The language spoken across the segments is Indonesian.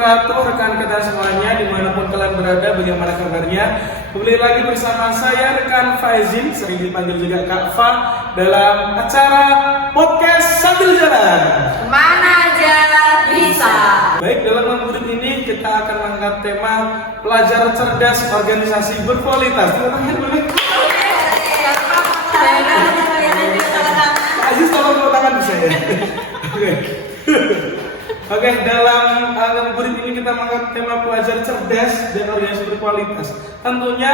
wabarakatuh, rekan kita semuanya dimanapun kalian berada, bagaimana kabarnya? Kembali lagi bersama saya rekan Faizin, sering dipanggil juga Kak Fa, dalam acara podcast sambil jalan. Kemana aja bisa. Baik, dalam episode ini kita akan mengangkat tema pelajar cerdas organisasi berkualitas. Terima kasih. Aziz, tolong tepuk tangan bisa ya. Oke, dalam episode ini kita mengangkat tema pelajar cerdas dan organisasi berkualitas. Tentunya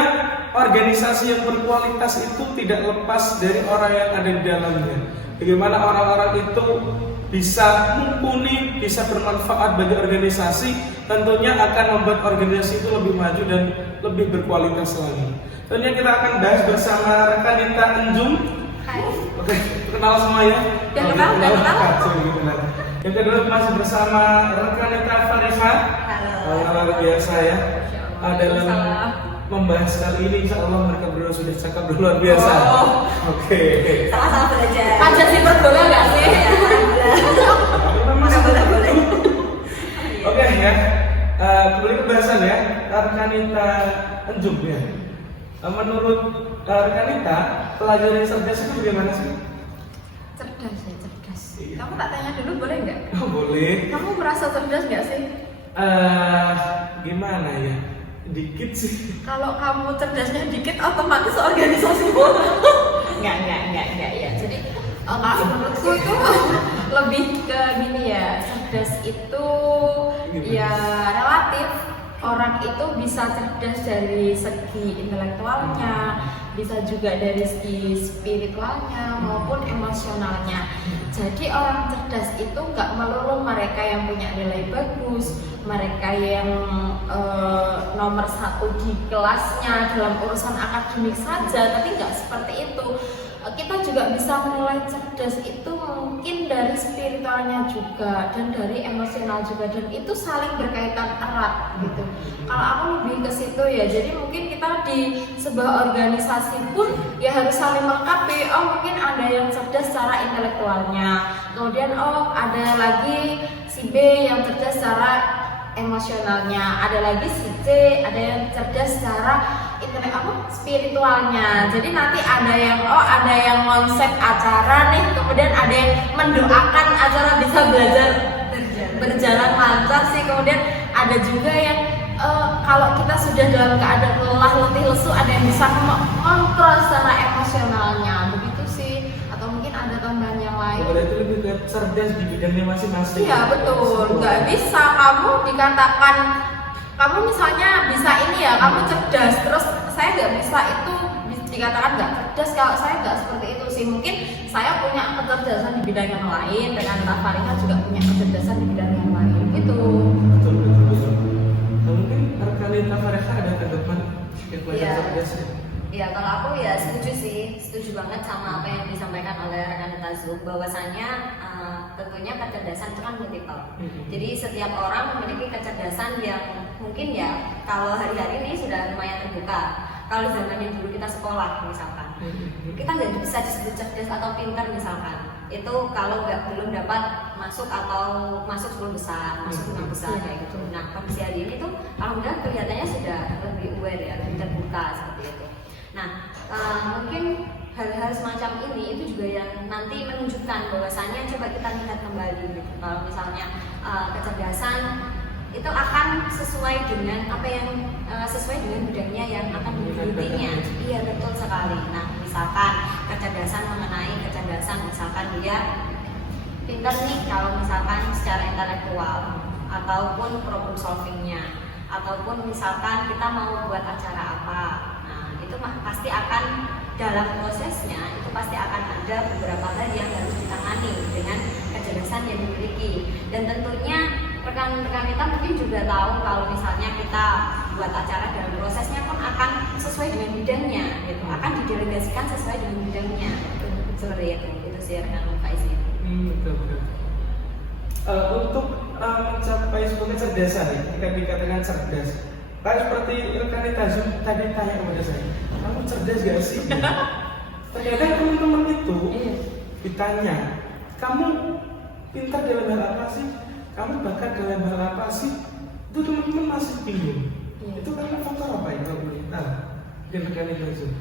organisasi yang berkualitas itu tidak lepas dari orang yang ada di dalamnya. Bagaimana orang-orang itu bisa mumpuni, bisa bermanfaat bagi organisasi, tentunya akan membuat organisasi itu lebih maju dan lebih berkualitas lagi. Tentunya kita akan bahas bersama rekan kita Enjung. Hai. Oke, kenal semua ya? Kenal. Yang kedua masih bersama rekan kita Fariha. Halo. Luar biasa ya. Dalam Salam. membahas kali ini, insya Allah mereka berdua sudah cakap luar biasa. Oh. Oke. Sama-sama belajar. Ajak si pergola nggak sih? Boleh. Oke ya. Kembali ke bahasan ya. Rekanita Enjung ya. Menurut rekanita, pelajar yang cerdas itu bagaimana sih? Cerdas ya, cerdas. Iya. Kamu tak tanya dulu boleh nggak? Oh, boleh. Kamu merasa cerdas nggak sih? Gimana ya? Dikit sih. Kalau kamu cerdasnya dikit, otomatis organisasimu. Enggak ya. Jadi kalau menurutku itu lebih ke gini ya, cerdas itu ya relatif. Orang itu bisa cerdas dari segi intelektualnya, bisa juga dari segi spiritualnya maupun emosionalnya. Jadi orang cerdas itu nggak melulu mereka yang punya nilai bagus, mereka yang nomor satu di kelasnya dalam urusan akademik saja, tapi nggak seperti itu. Kita juga bisa menilai cerdas itu mungkin dari spiritualnya juga dan dari emosional juga, dan itu saling berkaitan erat gitu. Kalau aku lebih ke situ ya, jadi mungkin kita di sebuah organisasi pun ya harus saling melengkapi. Oh, mungkin ada yang cerdas secara intelektualnya, kemudian oh ada lagi si B yang cerdas secara emosionalnya, ada lagi si C, ada yang cerdas secara spiritualnya. Jadi nanti ada yang konsep acara nih, kemudian ada yang mendoakan acara bisa berjalan lancar sih, kemudian ada juga yang kalau kita sudah dalam keadaan lelah, letih, lesu, ada yang bisa mengontrol secara emosionalnya, begitu sih. Atau mungkin ada tambahan yang lain. Berarti lebih ke cerdas di bidangnya masing-masing. Iya betul, nggak bisa kamu dikatakan kamu misalnya bisa ini ya, kamu cerdas, terus saya nggak bisa, itu dikatakan nggak cerdas. Kalau saya nggak seperti itu sih, mungkin saya punya kecerdasan di bidang yang lain, dengan Kak Farina juga punya kecerdasan di bidang yang lain gitu. Betul. Mungkin rekanita Farina ada tanggapan terkait pelajar cerdas? Ya, kalau aku ya setuju banget sama apa yang disampaikan oleh rekan Zoom, bahwasannya tentunya kecerdasan itu kan multiple. Jadi setiap orang memiliki kecerdasan yang mungkin ya kalau hari-hari ini sudah lumayan terbuka. Kalau zamannya dulu kita sekolah misalkan, kita nggak bisa disebut cerdas atau pintar misalkan. Itu kalau belum dapat masuk atau masuk 10 besar, masuk 5 besar kayak gitu. Nah, kondisi hari ini tuh alhamdulillah kelihatannya sudah lebih aware ya, lebih terbuka seperti itu. Nah, mungkin hal-hal semacam ini itu juga yang nanti menunjukkan bahwasannya coba kita lihat kembali gitu. Kalau misalnya kecerdasan itu akan sesuai dengan apa yang sesuai dengan bidangnya yang akan digelutinya. Iya betul sekali. Nah, misalkan kecerdasan mengenai kecerdasan, misalkan dia pintar nih kalau misalkan secara intelektual ataupun problem solvingnya, ataupun misalkan kita mau buat acara apa. Itu pasti akan dalam prosesnya itu pasti akan ada beberapa hal yang harus ditangani dengan kecerdasan yang dimiliki. Dan tentunya rekan-rekan kita mungkin juga tahu kalau misalnya kita buat acara dalam prosesnya pun akan sesuai dengan bidangnya gitu, akan didelegasikan sesuai dengan bidangnya gitu. Seperti itu sih rekan Faizin. Betul. Untuk mencapai sebuah kecerdasan nih, jika dikatakan cerdas, kayak seperti rekanita Zoom tadi tanya kepada saya, kamu cerdas gak sih? Ternyata teman-teman itu ditanya, kamu pintar dalam hal apa sih? Kamu bakat dalam hal apa sih? itu teman-teman masih bingung. Iya. Itu karena faktor apa itu kita dan rekan itu?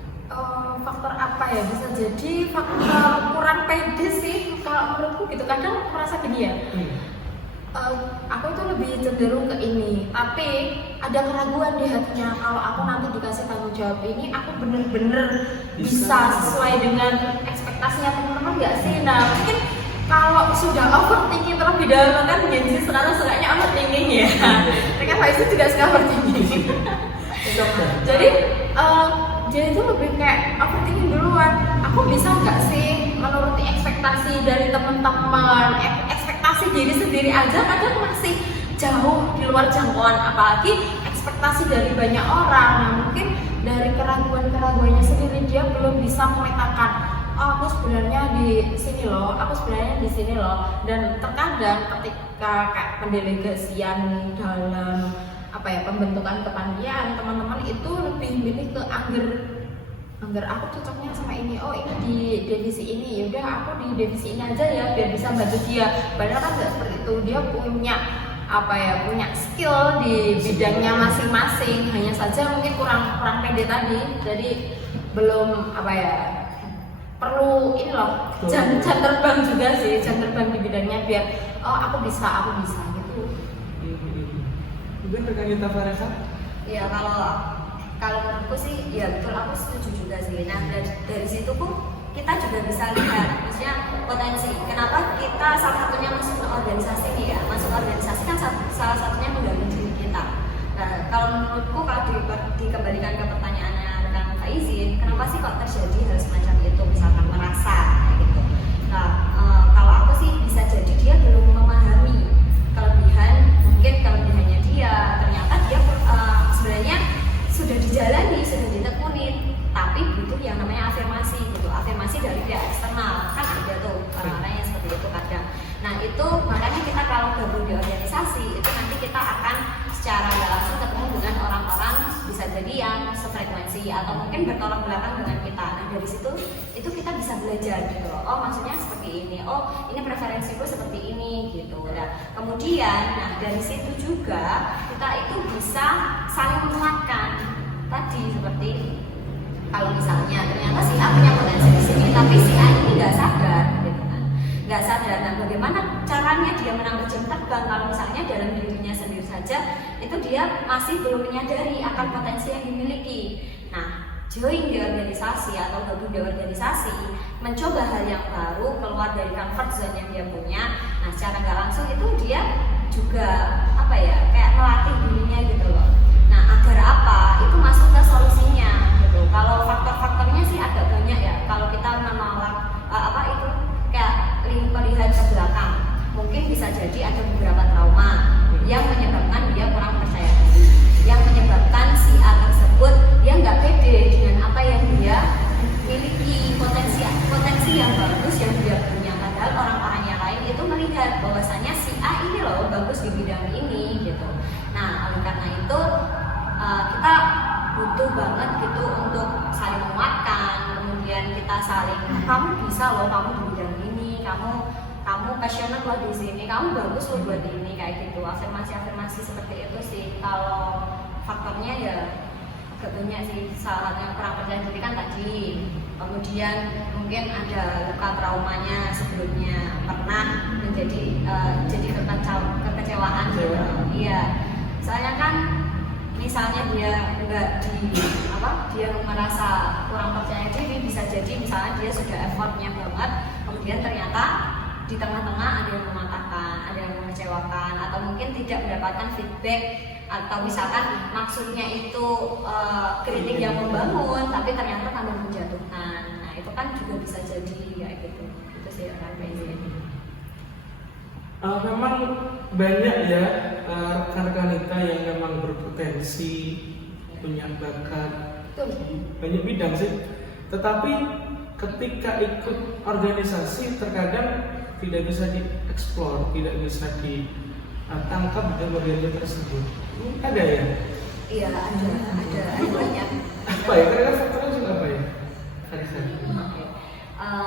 Faktor apa ya, bisa jadi faktor kurang pede sih kalau menurutku gitu. Kadang merasa gini ya, aku itu lebih cenderung ke ini, tapi ada keraguan di hatinya kalau aku nanti dikasih tanggung jawab ini, aku bener-bener bisa sesuai dengan ekspektasinya teman-teman nggak sih? Nah mungkin kalau sudah overthinking terlebih dahulu, kan Gen Z sekarang sukanya overthinking ya. Mereka Faizu juga suka overthinking. Jadi dia itu lebih kayak overthinking duluan. Aku bisa nggak sih menuruti ekspektasi dari teman-teman, ekspektasi diri sendiri aja kadang masih jauh di luar jangkauan, apalagi ekspektasi dari banyak orang. Nah mungkin dari keraguan-keraguannya sendiri dia belum bisa memetakan, oh, aku sebenarnya di sini loh, aku sebenarnya di sini loh. Dan terkadang ketika kayak pendelegasian dalam apa ya, pembentukan kepanitiaan, teman-teman itu lebih milih ke angger aku cocoknya sama ini, oh ini di divisi ini, yaudah aku di divisi ini aja ya biar bisa bantu dia. Padahal kan nggak seperti itu, dia punya apa ya, punya skill di bidangnya masing-masing, hanya saja mungkin kurang pede tadi. Jadi belum apa ya, perlu ini loh, jam terbang juga sih, jam terbang di bidangnya biar oh aku bisa gitu. Mungkin rekan kita Faresa? Ya kalau menurutku sih ya betul, aku setuju juga sih. Nah dari situ pun kita juga bisa lihat maksudnya potensi. Kenapa kita salah satunya masuk ke organisasi nih ya? Masuk organisasi kan salah satunya menggali diri kita. Nah kalau menurutku, kalau dikembalikan ke pertanyaannya rekan Faizin, kenapa sih kok terjadi hal semacam itu, misalkan merasa kayak gitu. Nah kalau aku sih bisa jadi dia belum memahami kelebihannya dia. Ternyata dia sebenarnya sudah dijalani, sudah ditekuni, tapi butuh yang namanya afirmasi gitu, afirmasi dari pihak eksternal. Kan ada tuh orang-orang yang seperti itu kadang. Nah itu makanya kita kalau gabung di organisasi itu nanti kita akan secara nggak langsung ketemu dengan orang-orang, bisa jadi yang sefrekuensi atau mungkin bertolak belakang dengan kita. Nah dari situ itu kita bisa belajar gitu loh, oh maksudnya seperti ini, oh ini preferensiku seperti ini gitu. Nah kemudian dari situ juga kita itu bisa saling menguatkan tadi, seperti kalau misalnya ternyata si A punya potensi di sini tapi si A ini nggak sadar gitu kan, nggak sadar. Dan bagaimana caranya dia menambah jam terbang kalau misalnya dalam dirinya sendiri saja itu dia masih belum menyadari akan potensi yang dimiliki. Nah join di organisasi atau gabung di organisasi, mencoba hal yang baru, keluar dari comfort zone yang dia punya. Nah secara nggak langsung itu dia juga apa ya, kayak melatih dirinya gitu loh. Nah agar apa? Itu masuk ke solusinya gitu. Kalau faktor-faktornya sih agak banyak ya. Kalau kita menolak itu kayak melihat ke belakang, mungkin bisa jadi ada beberapa trauma yang menyebabkan dia kurang percaya diri, yang menyebabkan si A tersebut dia nggak pede dengan apa yang dia miliki, potensi yang bagus yang dia punya. Padahal orang-orang yang lain itu melihat bahwasanya si A ini loh bagus di bidang ini gitu. Nah oleh karena itu kita butuh banget gitu untuk saling menguatkan, kemudian kita saling, kamu bisa loh, kamu di bidang ini, kamu passionate loh di sini, kamu bagus loh buat ini, kayak gitu. Afirmasi seperti itu sih. Kalau faktornya ya agak banyak sih. Salah satu yang kurang percaya diri kan tadi, kemudian mungkin ada luka traumanya sebelumnya, pernah menjadi jadi kekecewaan gitu. Iya, soalnya kan misalnya dia dia merasa kurang percaya diri, bisa jadi misalnya dia sudah effortnya banget, kemudian ternyata di tengah-tengah ada yang mematahkan, ada yang mengecewakan, atau mungkin tidak mendapatkan feedback, atau misalkan maksudnya itu kritik yang membangun tapi ternyata tambah menjatuhkan. Nah itu kan juga bisa jadi kayak gitu. Itu sih orang ini. Memang banyak ya rekan-rekan kita yang memang berpotensi, punya bakat, banyak bidang sih. Tetapi ketika ikut organisasi terkadang tidak bisa dieksplor, tidak bisa ditangkap dalam organisasi tersebut. Ada ya? Iya ada banyak. Apa ya? Kira-kira faktornya juga apa ya?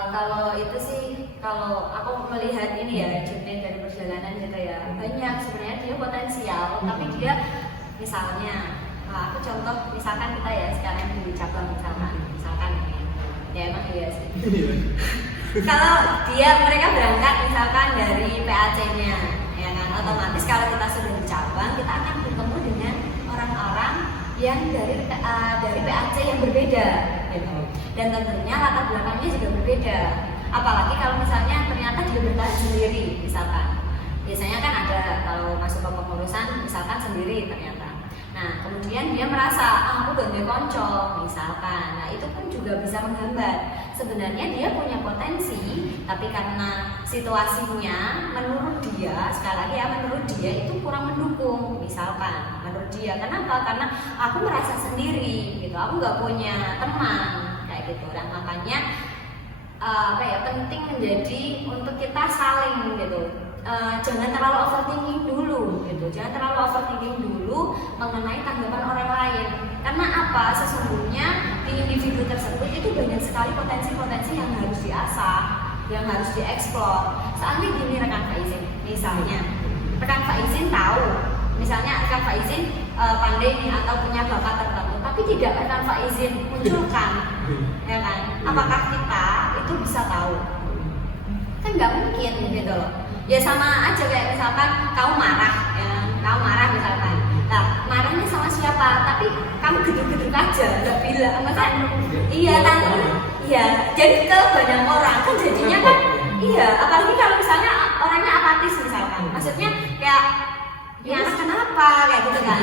Kalau itu sih, kalau aku melihat ini ya, jenis dari perjalanan perjalanan gitu ya. Banyak sebenarnya dia potensial, tapi dia misalnya, aku contoh misalkan kita ya sekarang di cabang misalkan ya emang iya sih. Kalau mereka berangkat misalkan dari PAC-nya, ya kan, otomatis kalau kita sudah di cabang kita akan bertemu dengan orang-orang yang dari PAC yang berbeda, gitu. Dan tentunya latar belakangnya juga berbeda. Apalagi kalau misalnya ternyata dia bertahan sendiri, misalkan. Biasanya kan ada kalau masuk ke pengurusan misalkan sendiri ternyata. Nah, kemudian dia merasa, aku gak konco, misalkan. Nah, itu pun juga bisa menghambat. Sebenarnya dia punya potensi, tapi karena situasinya menurut dia, sekali lagi ya, menurut dia itu kurang mendukung, misalkan. Menurut dia, kenapa? Karena aku merasa sendiri, gitu. Aku gak punya teman, kayak gitu. Dan makanya penting menjadi untuk kita saling gitu. Jangan terlalu overthinking dulu gitu. Jangan terlalu overthinking dulu mengenai tanggapan orang lain. Karena apa? Sesungguhnya di individu tersebut itu banyak sekali potensi-potensi yang harus diasah, yang harus dieksplor. Soalnya gini rekan Faizin, misalnya rekan Faizin tahu, misalnya rekan Faizin pandai nih atau punya bakat tertentu, tapi tidak rekan Faizin munculkan, ya kan? Apakah kita itu bisa tahu? Kan nggak mungkin gitu loh. Ya sama aja kayak misalkan kamu marah, ya, kamu marah misalkan. Nah, marahnya sama siapa? Tapi kamu gedung-gedung aja, nggak bilang, kan? Iya, tante. Iya, jadi ke banyak orang kan jadinya kan, iya. Apalagi kalau misalnya orangnya apatis misalkan, maksudnya kayak, ya kenapa kayak gitu kan?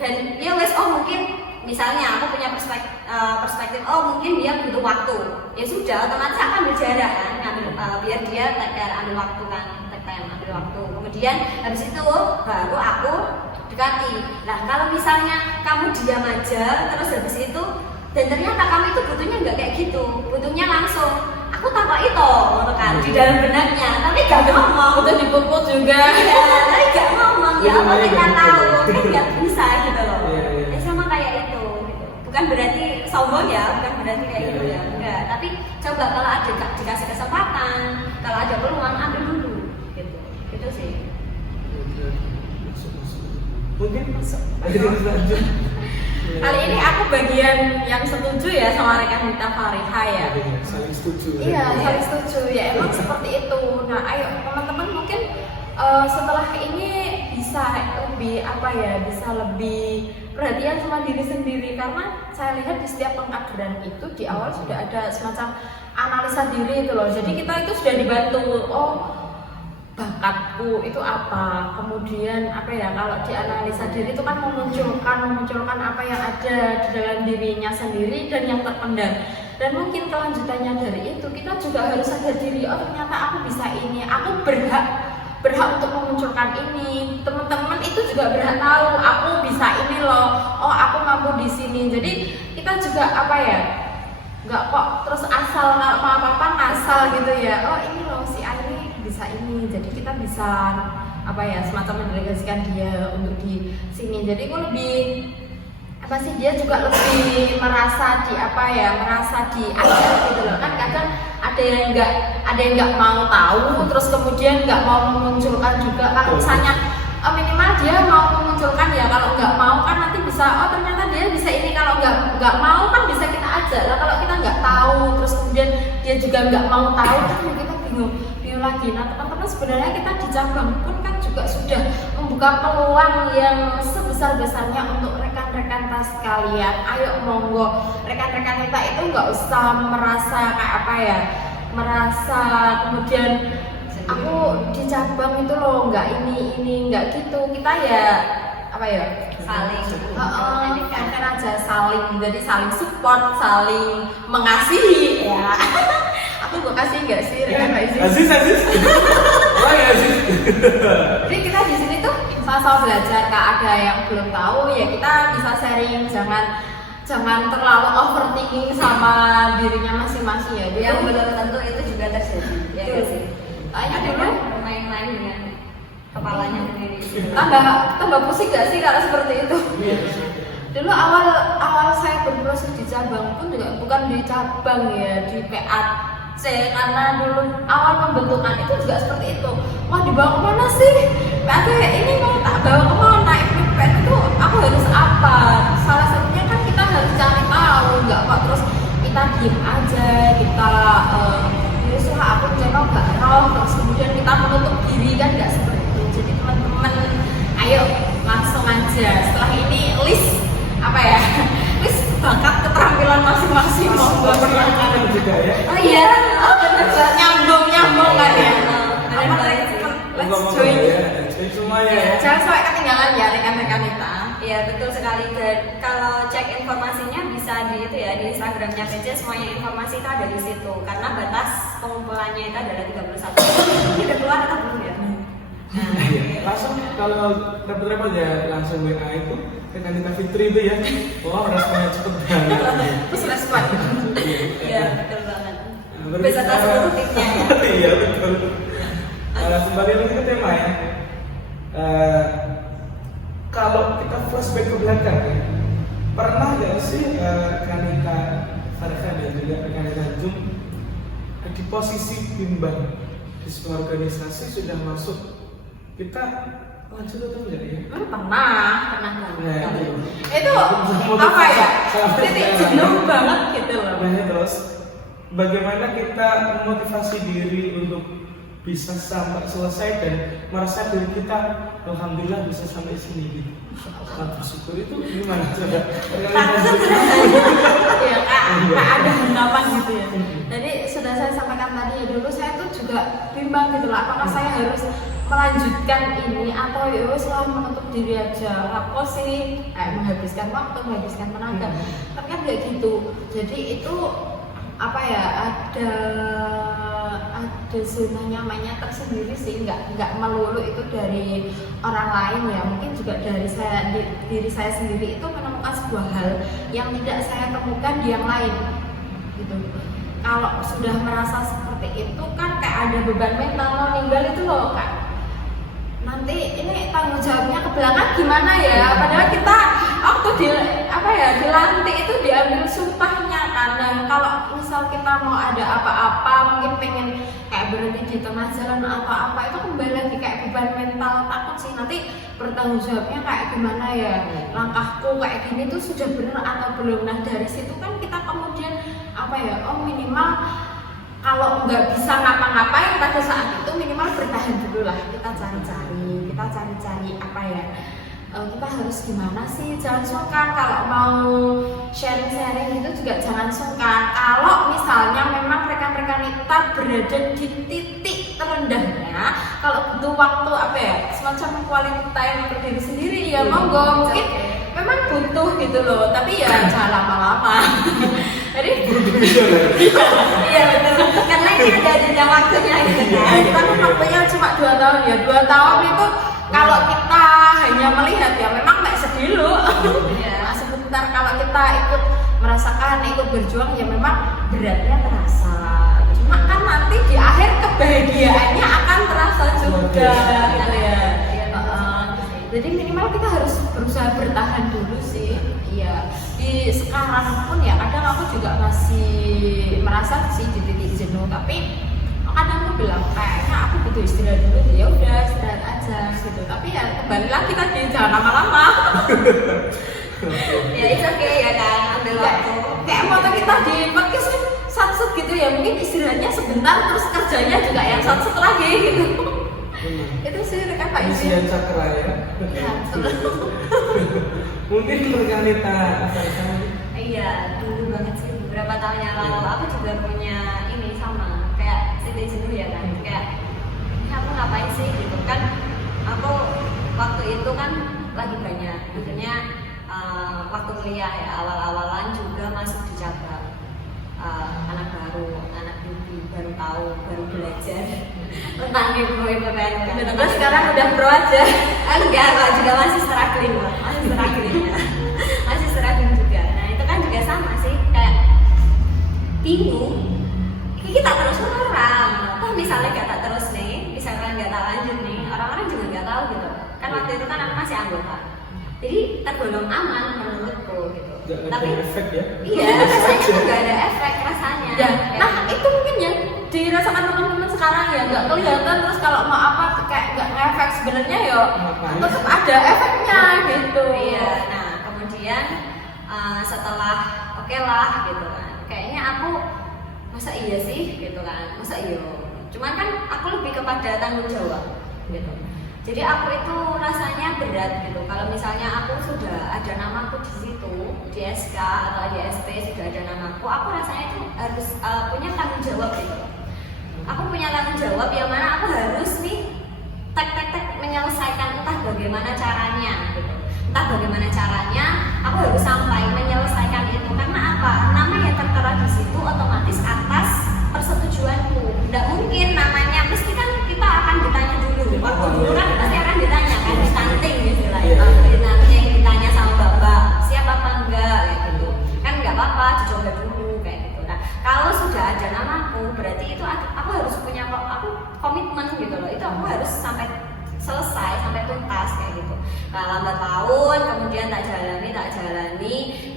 Dan ya wes, oh mungkin misalnya aku punya perspektif, oh mungkin dia butuh waktu, ya sudah, otomatis akan berjarak kan, biar dia ambil waktu kan. Ambil waktu, kemudian habis itu baru aku dekati. Nah kalau misalnya kamu diam aja terus habis itu dan ternyata kamu itu butuhnya nggak kayak gitu, butuhnya langsung aku tanpa itu kan di dalam benaknya, tapi gak ngomong, Butuh dipupuk juga. iya, tapi gak ngomong, ya apa kita tahu kan nggak bisa gitu loh. Sama kayak itu gitu. Bukan berarti sombong ya, bukan berarti kayak gitu ya, enggak, tapi coba kalau ada dikasih kesempatan, kalau ada peluang ambil dulu. Itu sih. Mungkin lanjut. Kali ini aku bagian yang setuju ya sama rekan kita Fariha ya. Saling setuju. Iya, saling setuju ya. Emang seperti itu. Nah, ayo teman-teman mungkin setelah ini bisa lebih bisa lebih perhatian sama diri sendiri, karena saya lihat di setiap pengkaderan itu di awal sudah ada semacam analisa diri itu loh. Jadi kita itu sudah dibantu. Oh, bakatku itu apa, kemudian kalau dianalisa diri itu kan memunculkan apa yang ada di dalam dirinya sendiri dan yang terpendam. Dan mungkin kelanjutannya dari itu kita juga harus sadar diri, oh ternyata aku bisa ini, aku berhak untuk memunculkan ini. Teman-teman itu juga berhak tahu aku bisa ini loh, oh aku mampu di sini. Jadi kita juga nggak kok terus asal nggak apa-apa ngasal gitu ya, oh ini loh si ini bisa ini, jadi kita bisa semacam mendelegasikan dia untuk di sini. Jadi aku lebih dia juga lebih merasa merasa diajar gitu loh. Kan kadang ada yang nggak mau tahu, terus kemudian nggak mau memunculkan juga. Kalau misalnya minimal dia mau memunculkan ya, kalau nggak mau kan nanti bisa, oh ternyata dia bisa ini, kalau nggak mau kan bisa kita ajar lah. Kalau kita nggak tahu terus kemudian dia juga nggak mau tahu kan kita bingung lagi. Nah teman-teman, sebenarnya kita di cabang pun kan juga sudah membuka peluang yang sebesar-besarnya untuk rekan-rekan kita sekalian. Ayo monggo, rekan-rekan kita itu nggak usah merasa merasa kemudian aku di cabang itu loh nggak ini nggak gitu. Kita saling kan aja saling, jadi saling support, saling mengasihi ya. Aku gue kasih nggak sih rekan Aziz oh ya Aziz. Jadi kita di sini tuh sama-sama belajar. Kak, ada yang belum tahu ya kita bisa sharing, jangan terlalu overthinking sama dirinya masing-masing ya. Yang belum tentu itu juga terjadi ya nggak sih. Tanya Ada dulu bermain-main dengan kepalanya sendiri. tambah pusing gak sih kalau seperti itu? Dulu awal saya berproses di cabang pun juga bukan di cabang ya, di PAC C, karena dulu awal pembentukan itu juga seperti itu. Wah, dibawa kemana sih? PAT ini mau tak bawa kemana? PAT itu aku harus apa? Salah satunya kan kita harus cari tahu, nggak kok terus kita diem aja, kita suka aku channel nggak roh, terus kemudian kita menutup diri, kan nggak seperti itu. Jadi teman-teman, ayo langsung aja. Setelah ini list apa ya? List bakat keterampilan masing-masing mau Pertanyaan juga ya. Oh iya, nyambung kan ya. Ngomong Let's join. ya, join semuanya ya. Jangan sampai ketinggalan ya rekan-rekan kita. iya betul sekali. Dan kalau cek informasinya bisa di itu ya, di Instagramnya PJ, semuanya informasi itu ada di situ. Karena batas pengumpulannya itu adalah 31. Ini udah keluar atau belum ya? Nah, Iya. Langsung kalau dapat repot ya langsung WA itu rekan kita Fitri itu ya. Wah, responnya cepet banget. Terus respon. iya betul banget. Berbicara- Beserta seluruh timnya ya. Iya betul. Kembali lagi ke tema ya. Kalau kita flashback ke belakang ya, pernah nggak sih Kanita Farhan dan juga Kanita Jum di posisi bimbang di sebuah organisasi sudah masuk, kita lanjut atau enggak ya? Pernah. Nah, Itu apa ya? Titik jenuh banget gitu loh. Nah, terus bagaimana kita memotivasi diri untuk bisa sampai selesai dan merasa diri kita alhamdulillah bisa sampai sini gitu. Nah, bersyukur itu gimana coba? Iya, Kak ada harapan gitu ya. Jadi sudah saya sampaikan tadi ya, dulu saya tuh juga bimbang gitu lah, apakah saya harus melanjutkan ini atau ya selalu menutup diri aja. Aku sih menghabiskan waktu, menghabiskan tenaga. Tapi kan nggak gitu. Jadi itu apa ya, ada zona nyamannya tersendiri sih, nggak melulu itu dari orang lain ya, mungkin juga dari saya, diri saya sendiri itu menemukan sebuah hal yang tidak saya temukan di yang lain gitu. Kalau sudah merasa seperti itu kan kayak ada beban mental mau ninggal itu loh Kak, nanti ini tanggung jawabnya ke belakang gimana ya, padahal kita waktu dilantik itu diambil sumpahnya kan. Dan kalau misal kita mau ada apa-apa, mungkin pengen kayak berhenti di tengah jalan atau apa, itu kembali lagi kayak beban mental, takut sih nanti bertanggung jawabnya kayak gimana ya, langkahku kayak gini tuh sudah benar atau belum. Nah dari situ kan kita kemudian apa ya, oh minimal kalau nggak bisa ngapa-ngapain pada saat itu minimal bertahan dulu lah, kita cari-cari apa ya, kita harus gimana sih, jangan sungkan kalau mau sharing-sharing itu juga jangan sungkan. Kalau misalnya memang rekan-rekan kita berada di titik terendahnya, kalau butuh waktu apa ya, semacam quality time untuk diri sendiri ya monggo, mungkin memang butuh gitu loh, tapi ya jangan lama-lama. Jadi iya betul, karena ini ada jeda waktunya gitu kan. Kita kan waktunya cuma 2 tahun ya, 2 tahun itu kalau kita hanya melihat ya memang nggak sedih loh. Nah, sebentar kalau kita ikut merasakan, ikut berjuang ya memang beratnya terasa. Cuma kan nanti di akhir kebahagiaannya akan terasa juga gitu ya. Jadi minimal kita harus berusaha bertahan dulu sih. Iya. Di sekarang pun ya kadang aku juga masih merasa sih di titik jenuh, tapi kadang aku bilang kayaknya aku butuh istirahat dulu, ya udah istirahat aja gitu. Tapi ya kembali lagi tadi jangan lama-lama. Ya itu oke ya kan, ambil waktu. Kayak foto kita di podcast kan sat-sut gitu ya, mungkin istirahatnya sebentar terus kerjanya juga yang sat-sut lagi gitu. Itu sih rekan Pak Yusuf. Isian cakra ya. Mungkin rekan kita Iya, dulu banget sih, beberapa tahun yang lalu aku juga punya ini sama kayak titik jenuh ya kan, kayak ini aku ngapain sih gitu kan. Aku waktu itu kan lagi banyak, maksudnya waktu kuliah ya, awal-awalan juga masuk di cabang, anak baru, anak newbie, baru tahu, baru belajar tentang itu kan. Terus sekarang udah pro aja. Enggak, kok juga masih struggling loh, masih struggling juga. Nah itu kan juga sama sih, kayak bingung. Kita terus menerang. Toh misalnya gak tak terus nih, misalkan gak tak lanjut nih, orang-orang juga gak tahu gitu. Kan waktu itu kan aku masih anggota, jadi tergolong aman menurutku gitu. Gak ada Tapi efek ya? iya, rasanya tuh gak ada efek rasanya. Nah itu mungkin yang nggak kelihatan, terus kalau mau apa kayak nggak ngefek sebenarnya ya Ngapain? tetap ada efeknya gitu. Iya, nah kemudian setelah oke lah gitu kan, kayaknya aku masa iya sih gitu kan, masa iya, cuman kan aku lebih kepada tanggung jawab gitu. Jadi aku itu rasanya berat gitu kalau misalnya aku sudah ada namaku di situ, di SK atau di SP sudah ada namaku, aku rasanya itu harus punya tanggung jawab gitu. Aku punya tanggung jawab yang mana aku harus nih tek menyelesaikan entah bagaimana caranya gitu. Entah bagaimana caranya aku harus sampai menyelesaikan itu, karena apa? Nama yang tertera di situ otomatis atas persetujuanku. Tidak mungkin namanya, mesti kan kita akan ditanya dulu. Waktu dulu kan pasti akan ditanya kan, stunting istilahnya. Nanti yang ditanya sama bapak, siap apa enggak kayak gitu. Kan nggak apa-apa, dicoba dulu kayak gitu. Nah, kalau sudah ada namaku, berarti itu aku harus punya komitmen gitu loh. Itu aku harus sampai selesai, sampai tuntas kayak gitu. Nah, lambat laun kemudian tak jalani.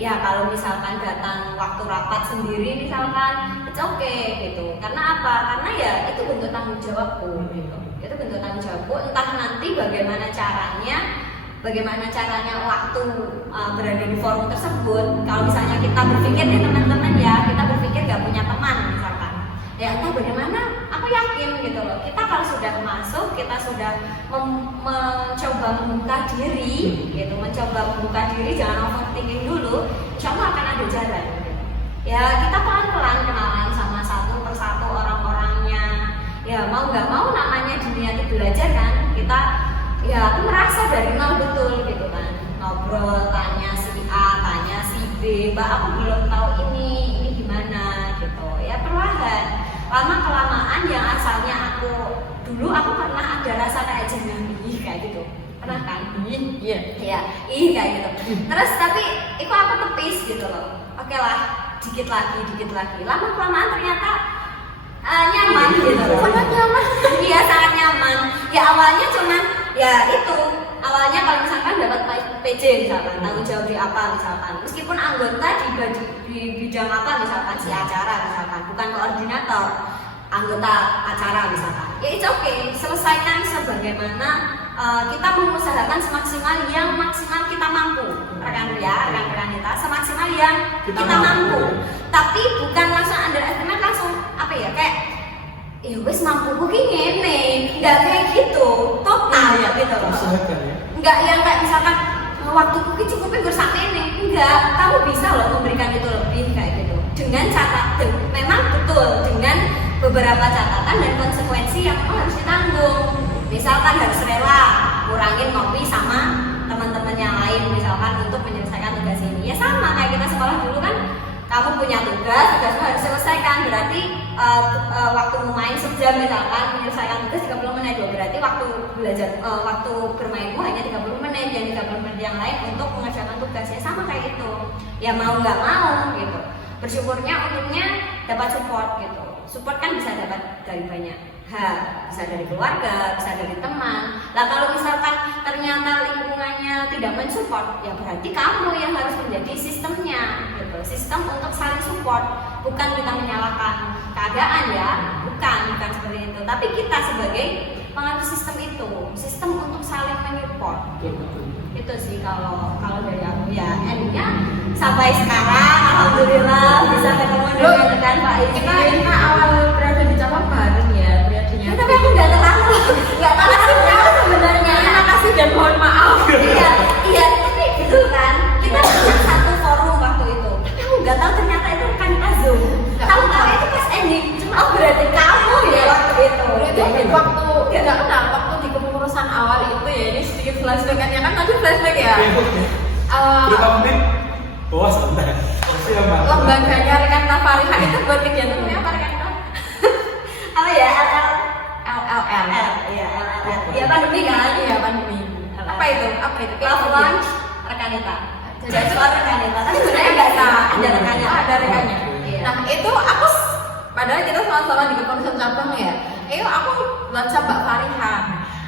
Ya kalau misalkan datang waktu rapat sendiri misalkan, it's okay gitu. Karena apa? Karena ya itu bentuk tanggung jawabku gitu. Itu bentuk tanggung jawabku. Entah nanti bagaimana caranya waktu berada di forum tersebut. Kalau misalnya kita berpikir nih teman-teman ya, kita berpikir gak punya teman misalkan, ya entah bagaimana, aku yakin gitu loh, kita kalau sudah masuk, kita sudah mencoba membuka diri gitu, jangan overthinking dulu, insya Allah akan ada jalan gitu. Ya kita pelan-pelan kenalan sama satu persatu orang-orangnya, ya mau nggak mau namanya dunia itu belajar kan, kita ya aku merasa dari nol betul gitu kan, ngobrol, tanya si A, tanya si B, mbak aku belum tahu ini gimana gitu, ya perlahan. Lama kelamaan yang asalnya aku pernah ada rasa kayak jeneng kayak gitu, pernah kan? Iya kayak gitu. Terus tapi itu aku tepis gitu loh. Oke lah, dikit lagi. Lama kelamaan ternyata nyaman gitu loh. Sangat nyaman. Iya sangat nyaman. Ya awalnya cuman ya itu. Awalnya kalau misalkan dapat PJ misalkan, tanggung jawab di apa misalkan, meskipun anggota di bidang apa misalkan, si acara misalkan, bukan koordinator, anggota acara misalkan, ya it's okay, selesaikan sebagaimana kita mengusahakan semaksimal kita mampu, rekan kita semaksimal yang kita mampu, tapi bukan langsung underestimate, langsung apa ya kayak ya wes mampu gue ngene, nggak kayak gitu, total ya gitu loh. Nggak yang kayak misalkan waktu gue cukupnya bersama ini, enggak, kamu bisa loh memberikan itu lebih kayak gitu. Dengan catatan, memang betul dengan beberapa catatan dan konsekuensi yang memang harus ditanggung. Misalkan harus rela kurangin ngopi sama teman-teman yang lain, misalkan untuk menyelesaikan tugas ini. Ya sama kayak kita sekolah dulu kan, kamu punya tugasmu harus selesaikan, berarti waktumu main sejam misalkan menyelesaikan tugas 30 menit, berarti waktu belajar waktu bermainmu hanya 30 menit, dan 30 menit yang lain untuk mengerjakan tugasnya. Sama kayak itu, ya mau nggak mau gitu. Bersyukurnya untungnya dapat support gitu. Support kan bisa dapat dari banyak hal, bisa dari keluarga, bisa dari teman. Nah kalau misalkan ternyata lingkungannya tidak mensupport, ya berarti kamu yang harus menjadi sistemnya gitu. Sistem untuk saling support, bukan kita menyalahkan keadaan ya, bukan seperti itu, tapi kita sebagai pengatur sistem itu, sistem untuk saling menyupport gitu. Itu sih kalau dari aku ya, endingnya sampai sekarang alhamdulillah bisa ketemu dengan Pak Izi. Kita awal berada di cabang bareng ya periodenya. Ya, tapi aku nggak tahu sebenarnya. Terima kasih dan mohon maaf. Iya, tapi gitu kan. Kita punya satu forum waktu itu. Tapi aku nggak tahu ternyata itu kan Zoom. Tahu itu pas ending. Oh berarti kamu ya waktu itu. Itu waktu nggak kenal waktu di kepengurusan awal itu ya, ini sedikit flashback-nya kan tadi flashback ya. Berapa menit? Wah santai. Lembaganya rekan Tafariha itu buat kegiatannya apa rekan? Apa ya? LLL. Iya, LLL. Iya pandemi kan? Iya pandemi. Apa itu? Love Launch Rekanita. Jadi soal Rekanita. Tapi sebenarnya nggak ada rekannya. Ada rekannya. Iya. Nah itu aku padahal kita sama-sama di kepengurusan cabang ya. Aku WhatsApp Mbak Fariha.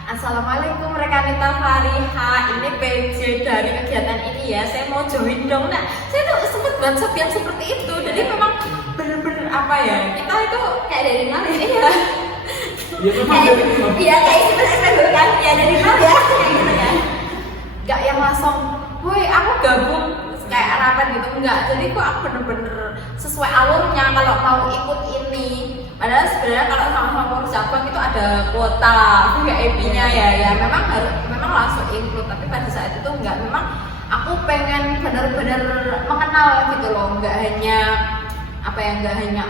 Assalamualaikum rekanita Fariha, ini PJ dari kegiatan ini ya, saya mau join dong. Nah, saya tuh sempat WhatsApp yang seperti itu, jadi memang bener-bener apa ya, kita itu kayak dari mana? Iya. Ya memang dari nol. Iya kayak isi SPM dulu kan, ya dari nol ya kayak gitu kan. Gak yang langsung, woi aku gabung kayak rapat gitu, enggak. Jadi kok aku bener-bener sesuai alurnya kalau mau ikut ini. Padahal sebenarnya kalau sama pengurus cabang itu ada kuota VIP-nya ya memang langsung include, tapi pada saat itu enggak, memang aku pengen bener-bener mengenal gitu loh, enggak hanya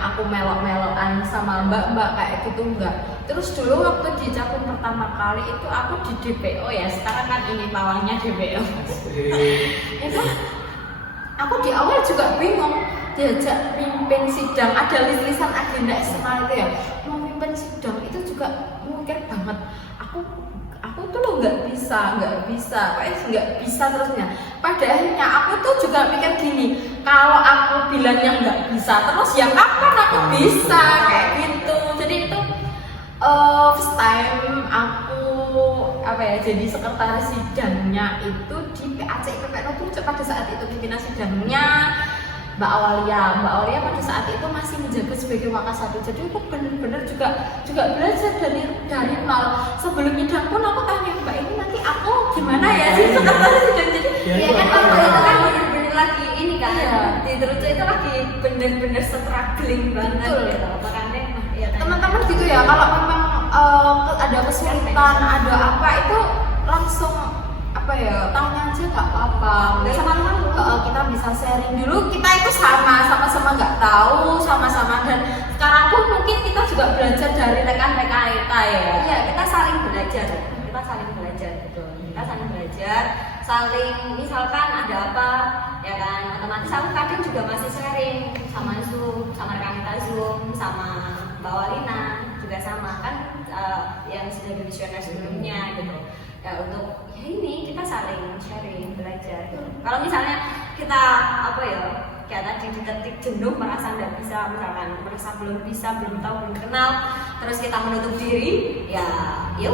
aku melok-melokan sama mbak-mbak kayak gitu, enggak. Terus dulu waktu di cabang pertama kali itu aku di DPO ya, sekarang kan ini pawangnya DPO. Itu aku di awal juga bingung diajak mimpin sidang, ada list-listan agenda eksternal itu ya, mau mimpin sidang itu juga mikir banget. Aku tuh lo nggak bisa terusnya. Pada akhirnya aku tuh juga mikir gini, kalau aku bilangnya nggak bisa, terus ya kapan aku bisa kayak gitu. Jadi itu first time aku jadi sekretaris sidangnya itu di PAC IPPN itu pada saat itu pimpinan sidangnya Mbak Awalia pada saat itu masih menjabat sebagai wakasatu. Jadi aku benar-benar juga belajar dari nol. Sebelum nyidang pun aku tanya Mbak, ini nanti aku gimana ya sih sekretaris sidang. Jadi ya kan waktu itu kan bener-bener lagi ini kan di terus itu lagi bener-bener struggling banget gitu. Makanya ya teman-teman gitu ya, kalau memang ada kesulitan, ada apa itu langsung tanya aja nggak apa-apa. Nggak sama-sama Kita bisa sharing dulu, kita itu sama-sama nggak tahu, sama-sama, dan sekarang pun mungkin kita juga belajar dari rekan-rekan kita ya. Iya, kita saling belajar gitu. Saling misalkan ada apa ya kan, otomatis aku kadang juga masih sharing sama Zoom, sama rekan kita Zoom, sama Mbak Walina juga sama kan, yang sudah divisioner sebelumnya gitu. Ya untuk ini kita saling sharing, belajar. Kalau misalnya kita kayak tadi di titik jenuh, merasa nggak bisa, misalkan merasa belum bisa, belum tahu, belum kenal, terus kita menutup diri, ya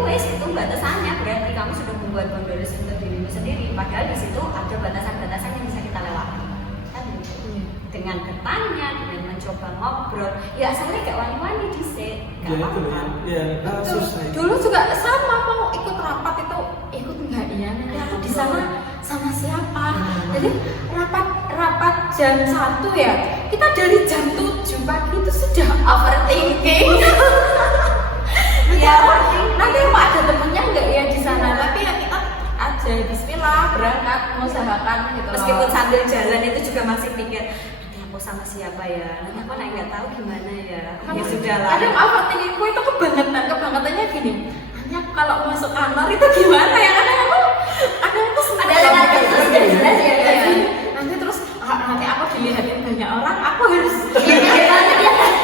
wes itu batasannya, berarti kamu sudah membuat boundaries untuk dirimu sendiri. Padahal di situ ada batasan-batasan yang bisa kita lewati. Kan dengan bertanya, dengan mencoba ngobrol, ya asalnya gak wani-wani di set, gak apa-apa. Dulu juga sama, mau ikut rapat itu ikut nggak ya? Nanti aku di sana sama siapa? Jadi rapat jam 1 ya, kita dari jam 7 pagi itu sudah overthinking. Ya, nanti mau ada temennya nggak ya di sana? Tapi ya kita aja Bismillah berangkat, mengusahakan gitu. Meskipun sambil jalan itu juga masih mikir, nanti aku sama siapa ya? Nanti aku nggak tahu gimana ya. Ya sudah lah. Kadang overthinkingku itu kebangetannya gini. Nanti kalau masuk kantor itu gimana ya? Kadang aku jelas ya. Nanti terus nanti aku dilihatin banyak orang, aku harus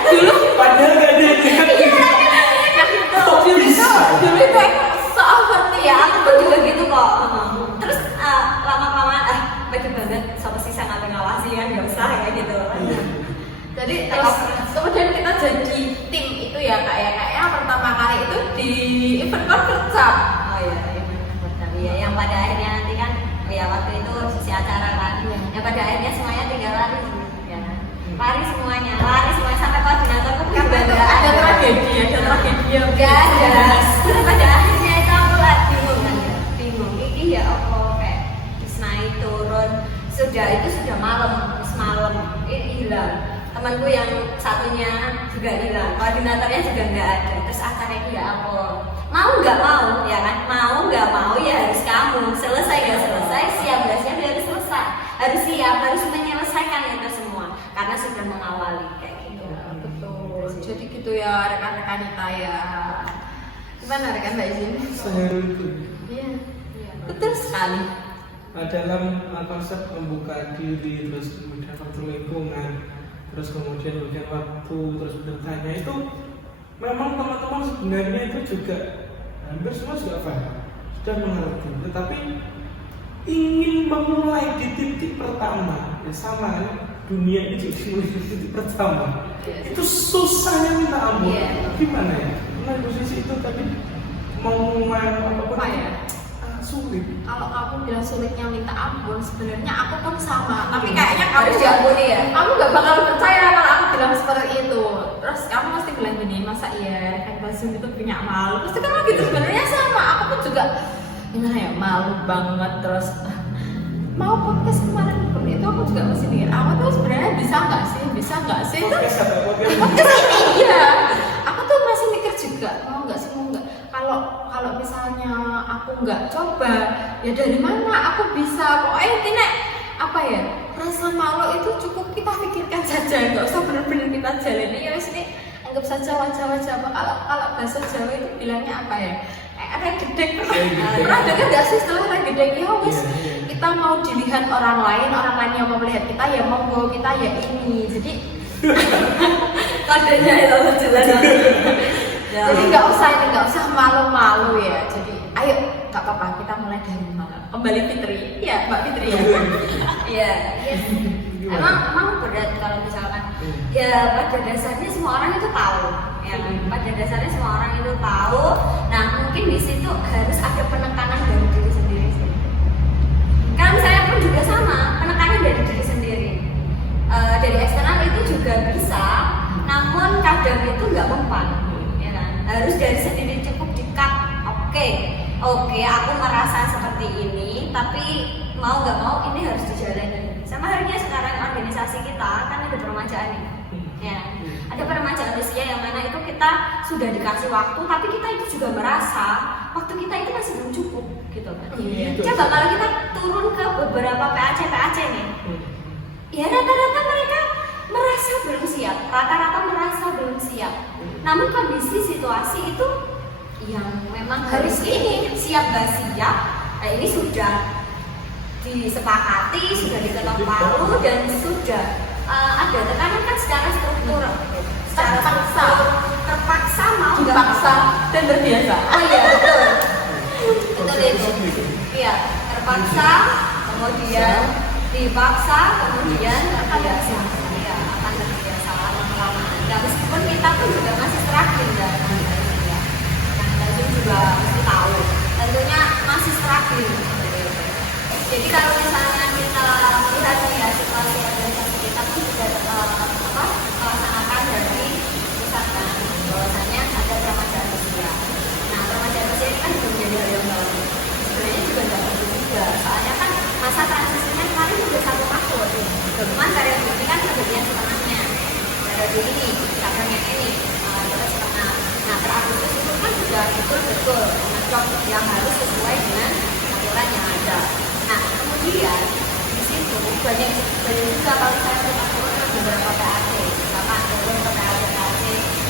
dulu Padahal gak ada dulu itu aku se-overthinking ya, aku pun juga gitu kok. Terus lama-kelamaan bagi banget sama sisa nggak ngawasi kan, nggak usah kayak gitu. Jadi terus kemudian kita jadi tim itu ya kayaknya pertama kali itu di event kerja. Oh iya, ya yang pada akhirnya nanti kan ya waktu itu sisi acara kan, yang pada akhirnya semuanya tinggal lari ya. Lari semuanya sampai koordinator pun juga ada tragedi yang enggak ada. Pada akhirnya itu aku lagi bingung ini ya Allah, kayak Disney turun sudah malam ini hilang, temanku yang satunya juga hilang, koordinatornya juga nggak ada. Terus acaranya ya Allah, mau nggak mau ya kan, mau nggak mau ya harus kamu selesai nggak selesai, siap nggak siap harus selesai, harus siap, harus menyelesaikan itu semua karena sudah mengawali kayak gitu. Betul. Jadi gitu ya rekan-rekan kita ya. Gimana rekan Mbak Izin? Seheru itu. Iya. Betul sekali. Dalam konsep membuka diri, terus kemudian waktu lingkungan, terus kemudian berikan waktu, terus bertanya, itu memang teman-teman sebenarnya itu juga hampir semua sudah paham, sudah mengerti, tetapi ingin memulai di titik pertama ya sama dunia ini dimulai di titik pertama itu susahnya minta ampun. Gimana ya? Mulai posisi itu tadi mau mulai apapun ya? Sulit. Kalau kamu bilang sulitnya minta ampun, sebenarnya aku pun sama. Tapi kayaknya kamu Harus diampuni ya? Kamu gak bakal percaya kalau aku bilang seperti itu. Terus kamu mesti bilang gini, masa iya kan Zoom itu punya malu. Pasti kan gitu sebenarnya sama. Aku pun juga gimana ya, malu banget. Terus mau podcast kemarin itu aku juga masih mikir, aku tuh sebenarnya bisa nggak sih Podcast apa? podcast ini iya. Aku tuh masih mikir juga mau nggak sih, mau nggak. Kalau misalnya aku nggak coba, ya dari mana aku bisa. Pokoknya intinya apa ya, rasa malu itu cukup kita pikirkan saja, nggak usah benar-benar kita jalani. Ya wis, ini anggap saja wajah-wajah. Kalau bahasa Jawa itu bilangnya apa ya, ada gedek. Pernah dengar nggak sih istilah ada gedek? Ya wis, kita mau dilihat orang lain yang mau melihat kita, ya monggo, kita ya ini. Jadi Kodenya itu jelas. jadi nggak usah malu-malu ya. Jadi ayo, nggak apa-apa, kita mulai dari mana? Kembali Fitri, ya Mbak Fitri ya. Iya. Emang berat kalau misalkan ya pada dasarnya semua orang itu tahu, ya kan? Pada dasarnya semua orang itu tahu. Nah mungkin di situ harus ada penekanan dari diri sendiri sih. Kalau misalnya pun juga sama, penekanan dari diri sendiri. Dari eksternal itu juga bisa, namun kadang itu nggak mempan, ya kan? Harus dari sendiri cukup di-cut. Oke, aku merasa seperti ini, tapi mau nggak mau ini harus dijalani. Sama halnya sekarang organisasi kita kan ada peremajaan nih, ya. Ada peremajaan usia yang mana itu kita sudah dikasih waktu, tapi kita itu juga merasa waktu kita itu masih belum cukup, gitu kan? Coba kalau kita turun ke beberapa PAC nih. Ya rata-rata mereka merasa belum siap. Namun kondisi situasi itu yang memang harus ini siap gak siap. Nah ini sudah disepakati, sudah diketok palu dan sudah ada tekanan kan secara struktur, terpaksa mau nggak Dipaksa dan terbiasa. Oh iya betul itu. Iya, terpaksa, kemudian dipaksa, kemudian terbiasa. Iya, akan terbiasa lama-lamaan. Nah, meskipun kita pun juga masih struggling dan juga mesti tahu, tentunya masih struggling. Jadi kalau misalnya kita lihat ya situasi organisasi kita pun juga melaksanakan dari pusat kan, bahwasanya ada peremajaan usia. Nah, peremajaan usia ini kan juga menjadi hal yang baru. Sebenarnya juga nggak baru juga, soalnya kan masa transisinya kemarin sudah 1 tahun. Cuman karya ini kan sebagian setengahnya. Dari ini, kadang yang ini, terus setengah. Nah, teragustus itu kan sudah betul-betul ngecok yang harus sesuai dengan aturan yang ada. Nah, kemudian di situ banyak juga kalau saya turun ke beberapa PAC, sama turun ke PAC,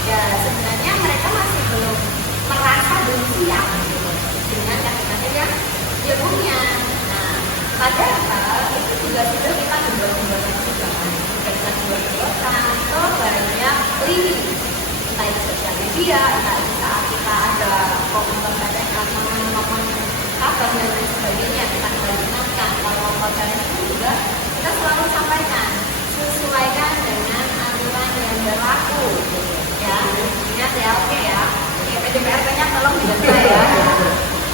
ya sebenarnya mereka masih belum merasa belum siap gitu, dengan kata-kata yang dia punya. Nah, padahal itu juga sudah kita gembar-gembar juga kan, kita gembar-gembar atau banyak lini, entah itu sosial media, entah itu saat kita ada komentar kabar dan lain sebagainya, kita koordinasikan. Kalau konten itu juga kita selalu sampaikan, sesuaikan dengan aturan yang berlaku, ya. Ingat ya, oke ya. PDPRP-nya tolong dibaca ya.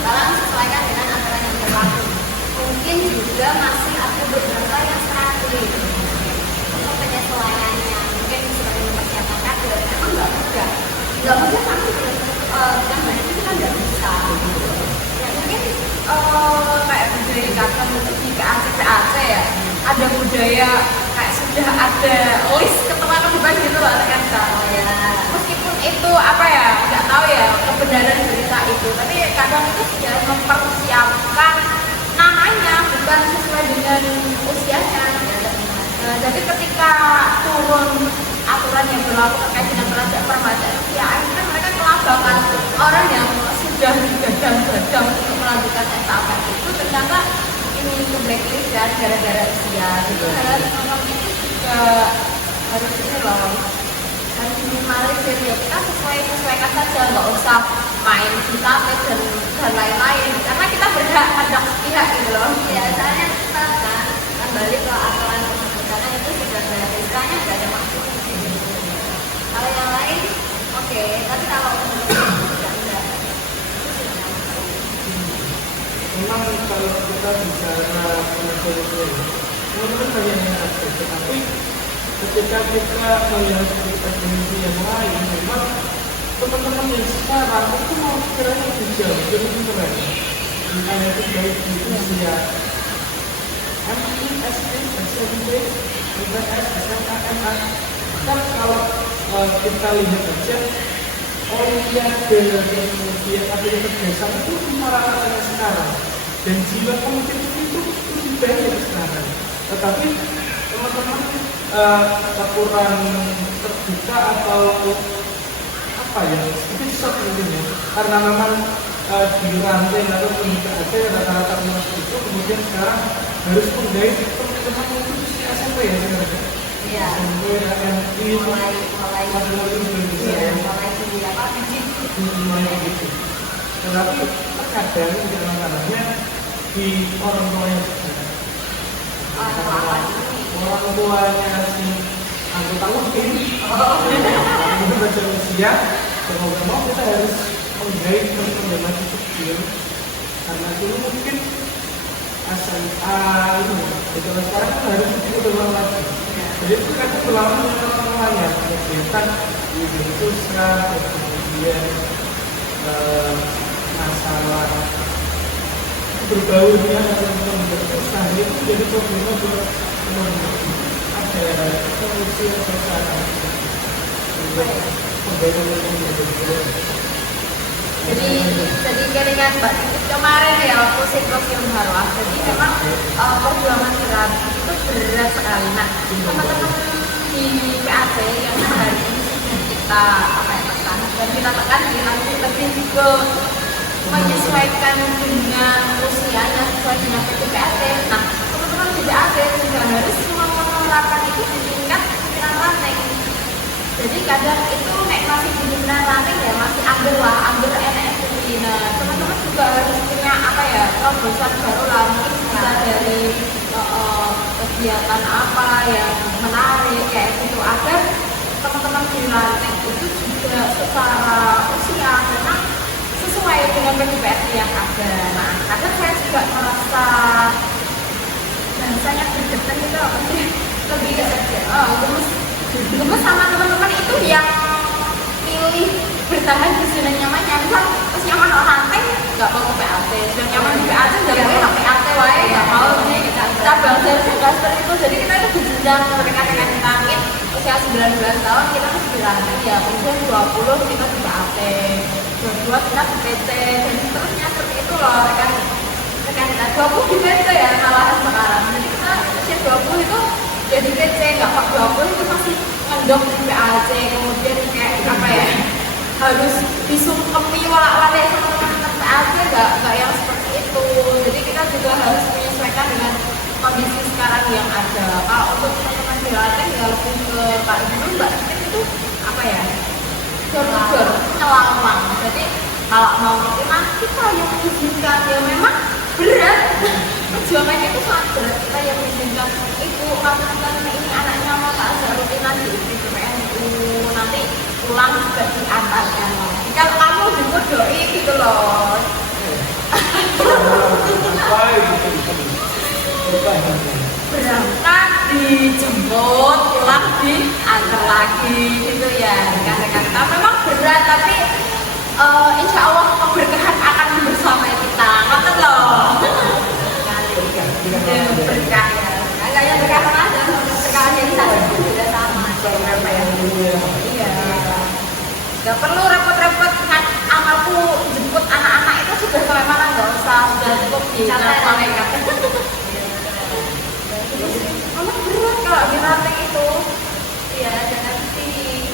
Tolong sesuaikan dengan aturan yang berlaku. Mungkin juga masih ada beberapa yang struggling untuk penyesuaiannya. Mungkin seperti mempersiapkan kader, memang nggak mudah. Tapi yang banyak itu kan nggak bisa. Kayak budaya kakak di PAC ya, ada budaya kayak sudah ada list ketua kehidupan gitu loh kan ya. Meskipun itu apa ya, nggak tahu ya kebenaran berita itu, tapi kadang itu sudah mempersiapkan namanya bukan sesuai dengan usianya. Jadi ketika turun aturan yang berlaku terkait dengan peremajaan usia, akhirnya mereka kelabakan orang yang sudah digadang-gadang untuk melanjutkan estafet itu ternyata ini ke blacklist kan gara-gara usia. Itu harus ngomong ini juga harus ini loh, harus minimalisir ya, kita sesuaikan saja, nggak usah main estafet dan lain-lain karena kita berhak ada pihak gitu loh ya. Soalnya kita kan kembali ke aturan tersebut karena itu sudah ada istilahnya, nggak ada maksud. Kalau yang lain oke, tapi kalau memang kalau kita bicara penelitian teman-teman banyak yang aktif, tetapi ketika kita melihat organisasi yang lain, memang teman-teman yang sekarang itu mau kiranya lebih jauh, lebih keren. Misalnya itu baik di usia MI, SD, SMP, IPS, SMA, MA. Kan kalau kita lihat aja Olimpiade dan kemudian atlet dasar itu marakanya sekarang, dan jiwa kompetitif itu lebih banyak sekarang. Tetapi teman-teman kurang terbuka atau apa ya, itu shock mungkin ya, karena memang di rantai atau pendidikan ada rata-rata masuk itu, kemudian sekarang harus menggait teman-teman itu di SMP ya sebenarnya. Iya. SMP, MI, mulai di apa mulai gitu. Tetapi terkadang masalahnya di orang tua yang sekarang, orang tuanya si anggota mungkin itu baca usia, semoga mau kita harus menggait teman-teman masih kecil, karena dulu mungkin SMA itu sekarang kan harus berulang lagi. Jadi itu kan berlawan dengan orang-orangnya, kegiatan di sosial, kemudian masalah bergaulnya teman-teman berusaha itu menjadi problema buat teman-teman. Ada solusi yang bersama untuk pembelajaran yang berbeda. Jadi keringat Mbak Titik kemarin ya waktu simposium Harwah. Jadi memang perjuangan berat itu berat sekali. Nah, teman-teman di PAT yang hari ini sudah kita tekan dan kita tekan nanti lebih ke menyesuaikan dengan usianya sesuai dengan PAT. Nah, teman-teman di PAT juga harus menerapkan itu di tingkat pimpinan ranting. Jadi kadang itu masih di pimpinan ranting ya masih ambil NS ini. Nah, teman-teman juga harus punya terobosan baru lah, mungkin bisa dari kegiatan apa yang menarik kayak gitu, agar teman-teman di ranting itu juga secara usia memang sesuai dengan PDPS yang ada. Nah, kadang saya juga merasa bahasanya bergetar gitu, lebih gemes sama teman-teman itu yang pilih bertahan di zona nyamannya. Misal terus nyaman orang ranting nggak mau ke PAT, dan nyaman di PAT nggak mau ke PAT wae nggak mau nih kita belajar seperti itu. Jadi kita itu berjenjang rekan-rekan kita usia 19 tahun kita tuh di ranting ya, kemudian 20 kita di PAT, 22 kita di PT, dan seterusnya seperti itu loh rekan kita. 20 di PT ya malahan sekarang. Jadi kita usia 20 itu jadi PC, nggak 20 itu masih ngendok di PAC, kemudian kayak harus disungkemi walak-walik sama teman-teman PAC, nggak yang seperti itu. Jadi kita juga harus menyesuaikan dengan kondisi sekarang yang ada. Kalau untuk teman-teman di Lateng ya lebih ke Pak Ibu Mbak itu door-to-door nyelawang. Jadi kalau mau terima kita yang mengizinkan, ya memang berat. Perjuangannya itu sangat berat, kita yang mengizinkan ibu melakukan ini anaknya mau tak ada rutinan di PPNU, nanti pulang juga diantarkan. Kalau kamu dikudoi gitu loh. Berangkat dijemput, pulang diantar lagi gitu ya rekan-rekan. Memang berat, tapi insya Allah keberkahan akan bersama kita. Ngoten loh. Berkah ya. Kayak berkah aja, berkah jadi satu pun juga sama. Iya. Gak perlu repot-repot kan amalku jemput anak-anak itu sudah sampai mana, nggak usah, sudah cukup di telepon mereka. Memang berat kalau di ranting itu. Iya, dan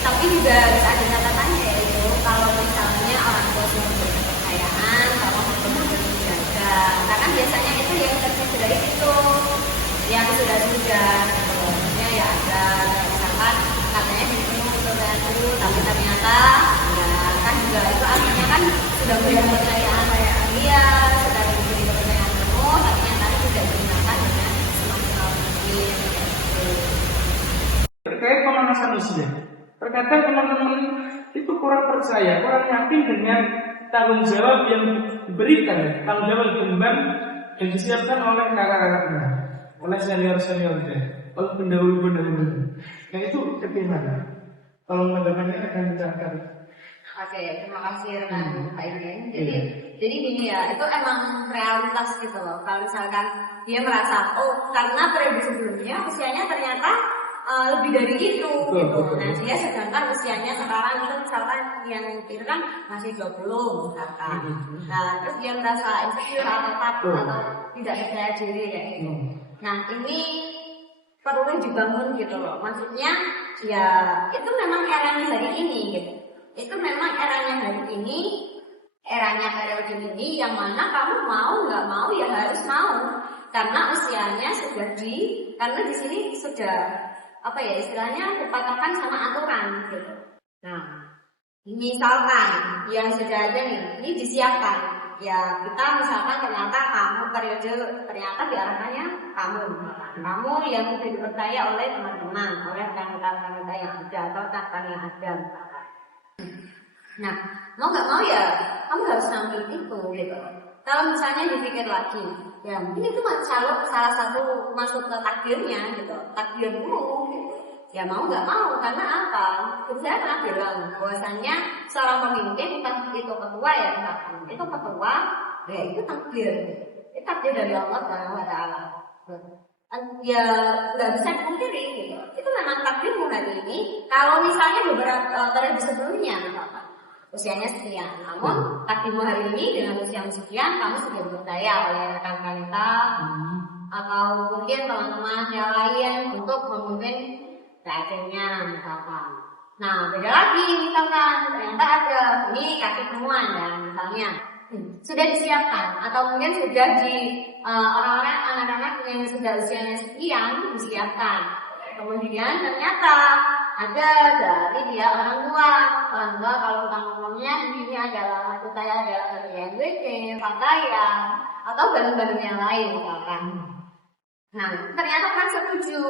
tapi juga harus ada catatannya ya itu. Kalau misalnya orang tua sudah berkepercayaan, kalau benar-benar dijaga, karena biasanya itu yang tercederai itu yang sudah sebelumnya ya ada misalkan katanya dirimu terbantu, tapi ternyata enggak, kan juga itu artinya kan sudah beri kepercayaan dia, sudah diberi kepercayaan penuh, tapi nyatanya tidak digunakan dengan semaksimal mungkin. Terkait pemanasan usia, terkadang teman-teman itu kurang percaya, kurang yakin dengan tanggung jawab yang diberikan, tanggung jawab yang diemban dan disiapkan oleh kakak-kakaknya, oleh senior-seniornya, oleh pendahulu-pendahulu. Yang itu kepingan. Kalau menanggapannya akan dicakar. Oke, terima kasih rekan Pak Ingin. Jadi gini ya, itu emang realitas gitu loh. Kalau misalkan dia merasa, oh karena periode sebelumnya usianya ternyata lebih dari itu gitu. Nah dia sedangkan usianya sekarang itu misalkan yang itu kan masih 20 misalkan. Nah terus dia merasa insecure atau takut atau tidak percaya diri kayak gitu. Nah ini perlu dibangun gitu loh. Maksudnya ya itu memang eranya hari ini gitu. Itu memang eranya hari ini, eranya periode ini yang mana kamu mau nggak mau ya harus mau karena usianya sudah karena di sini sudah apa ya istilahnya berpatokan sama aturan gitu. Nah misalkan yang sudah ada nih, ini disiapkan ya kita misalkan ternyata kamu periode ternyata diarahkannya kamu yang sudah dipercaya oleh teman-teman, oleh rekan-rekan yang ada atau rekan yang ada. Nah, mau nggak mau ya, kamu harus ngambil itu gitu. Kalau misalnya dipikir lagi, ya mungkin itu salah satu masuk ke takdirnya gitu, takdirmu. Gitu. Ya mau nggak mau, karena apa? Saya pernah bilang bahwasannya seorang pemimpin entah itu ketua ya, itu ketua, ya itu takdir. Itu takdir dari Allah Subhanahu Wa Taala. Ya nggak bisa dipungkiri gitu. Itu memang takdirmu hari ini. Kalau misalnya beberapa periode sebelumnya, misalkan usianya sekian, namun takdirmu hari ini dengan usia sekian kamu sudah dipercaya oleh rekan-rekan kita atau mungkin teman-teman yang lain untuk memimpin reaksinya misalkan. Nah beda lagi misalkan ternyata ada ini kaki temuan ya misalnya sudah disiapkan atau mungkin sudah di orang-orang anak-anak yang sudah usianya sekian disiapkan. Kemudian ternyata ada dari dia orang tua kalau ngomongnya ini adalah aku saya adalah NWC, pakaian atau barang-barang yang lain misalkan. Nah ternyata kan setuju.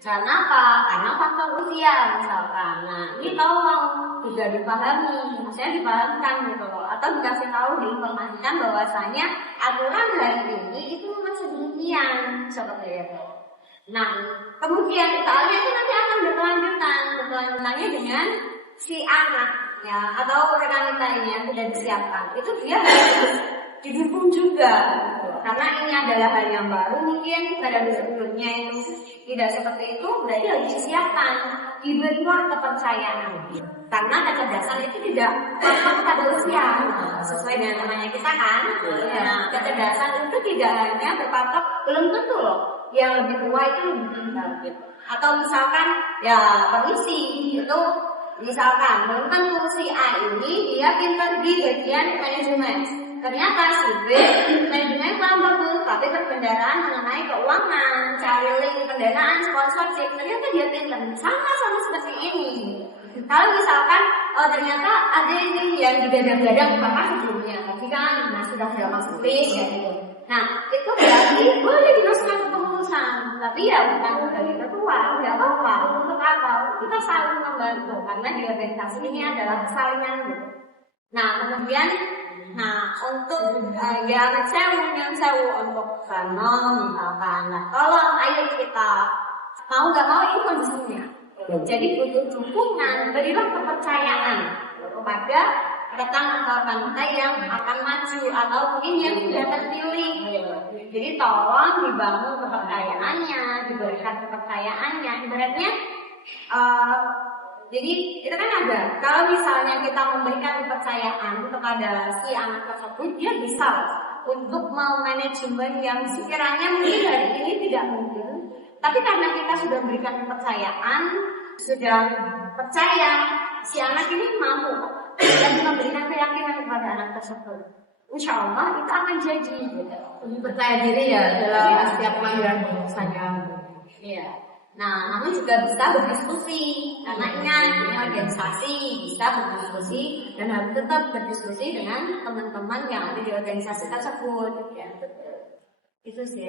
Karena apa? Karena faktor usia misalkan. Nah ini tolong juga dipahami, maksudnya dipahamkan gitu loh, atau dikasih tahu diinformasikan bahwasanya aturan hari ini itu masih demikian seperti itu. Nah, kemudian soalnya itu nanti akan berkelanjutannya dengan si anak ya atau rekan kita ini yang sudah disiapkan. Itu dia harus didukung juga, karena ini adalah hal yang baru mungkin pada sebelumnya itu tidak seperti itu, berarti harus disiapkan, dibentuk kepercayaan. Karena kecerdasan itu tidak terpatok pada usia, sesuai dengan namanya kita kan. Nah, kecerdasan itu tidak hanya berpatok, belum tentu loh yang lebih tua itu lebih pintar gitu. Atau misalkan ya permisi itu misalkan belum tentu si A ini dia pintar di bagian manajemen. Ternyata si B manajemen kurang bagus, tapi berkendaraan mengenai keuangan, cari link pendanaan, sponsorship, ternyata dia pintar sama seperti ini. Kalau misalkan ternyata ada ini yang digadang-gadang apa sebelumnya, tapi kan sudah masuk list ya gitu. Nah itu berarti boleh dimasukkan ke kepengurusan, tapi ya bukan dari ketua, tidak apa-apa. Untuk apa? Kita saling membantu karena di organisasi ini adalah kesalingan gitu. Nah kemudian, untuk yang sewu untuk kanon misalkan, nah tolong ayo kita mau nggak mau ini kondisinya. Jadi butuh dukungan, berilah kepercayaan kepada rekan atau rekan kita yang akan maju atau mungkin yang sudah terpilih. Jadi tolong dibangun kepercayaannya, diberikan kepercayaannya. Ibaratnya, jadi itu kan ada. Kalau misalnya kita memberikan kepercayaan kepada si anak tersebut, dia bisa untuk memanajemen yang sekiranya mungkin hari ini tidak mungkin. Tapi karena kita sudah berikan kepercayaan, sudah percaya si anak ini mampu dan memberikan keyakinan kepada anak tersebut, insya Allah itu akan jadi lebih percaya diri ya dalam setiap pemanggilan saya. Iya. Nah, namun juga bisa berdiskusi karena ingat ini organisasi, bisa berdiskusi dan harus tetap berdiskusi dengan teman-teman yang ada di organisasi tersebut. Ya, itu sih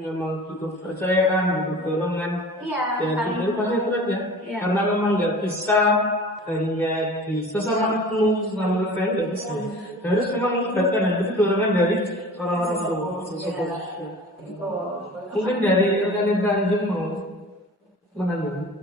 memang butuh kepercayaan, butuh dorongan. Iya. Dan itu pasti berat ya. Karena memang nggak bisa hanya di sesama rekan nggak bisa. Harus memang melibatkan dan butuh dorongan dari orang-orang tua. Mungkin dari rekan Tanjung mau menanggapi.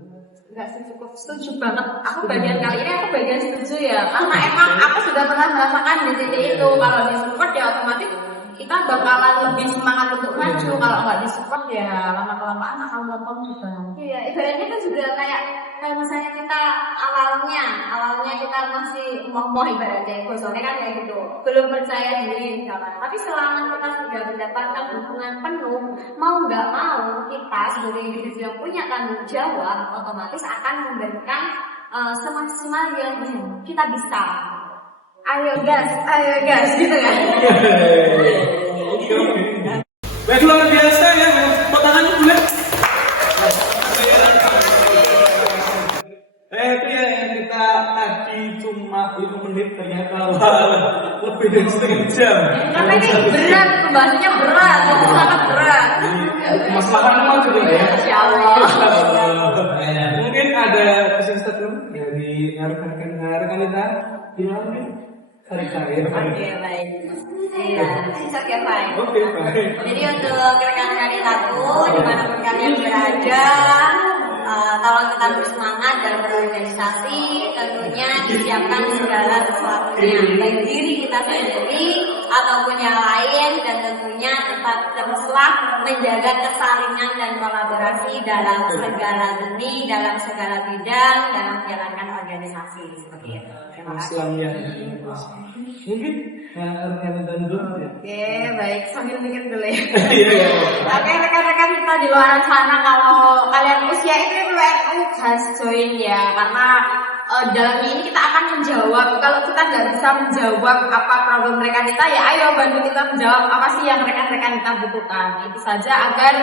Enggak sih, cukup setuju banget. Aku bagian kali ini aku bagian setuju ya. Karena emang aku sudah pernah merasakan di titik itu. Kalau di support ya otomatis kita bakalan lebih semangat untuk maju. Kalau nggak di support ya lama-kelamaan akan melempem juga. Iya, ibaratnya kan juga kayak misalnya kita awalnya kita masih mau ibaratnya gosoknya kan kayak gitu, belum percaya diri misalkan. Tapi selama kita sudah mendapatkan dukungan penuh, mau nggak mau kita sebagai individu yang punya tanggung jawab otomatis akan memberikan semaksimal yang kita bisa. Ayo gas gitu kan. Baik, luar biasa ya, tepuk tangan boleh. Itu ya yang kita tadi cuma 5 menit ternyata lebih dari setengah jam. Karena ini berat, pembahasannya berat, itu sangat berat. Masalah apa juga ya? Insya Allah. Mungkin ada pesan statement dari rekan-rekan kita gimana? Kali-kali. Oke, baik. Iya, oke, baik. Oke, baik. Jadi untuk rekan-rekan Itaku, dimanapun kalian berada, tolong tetap bersemangat dalam berorganisasi. Tentunya disiapkan segala sesuatunya, baik diri kita sendiri ataupun yang lain, dan tentunya tetap teruslah menjaga kesalingan dan kolaborasi dalam segala seni, dalam segala bidang, dalam menjalankan organisasi seperti itu. Terima kasih. Mungkin rekan dan dulu ya. Oke, baik, sambil mikir dulu ya. Iya. Oke, rekan-rekan kita di luar sana, kalau kalian usia itu WNU harus join ya, karena dalam ini kita akan menjawab. Kalau kita nggak bisa menjawab apa problem mereka kita, ya ayo bantu kita menjawab apa sih yang rekan-rekan kita butuhkan. Itu saja agar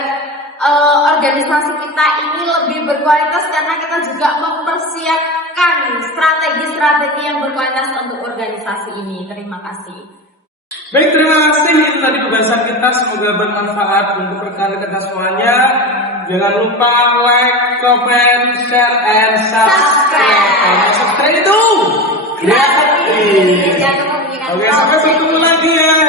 organisasi kita ini lebih berkualitas, karena kita juga mempersiapkan strategi-strategi yang berkualitas untuk organisasi ini. Terima kasih. Baik, terima kasih. Itu tadi pembahasan kita, semoga bermanfaat untuk rekan-rekan semuanya. Jangan lupa like, comment, share, and subscribe. Karena subscribe itu gratis. Oke, sampai bertemu lagi ya.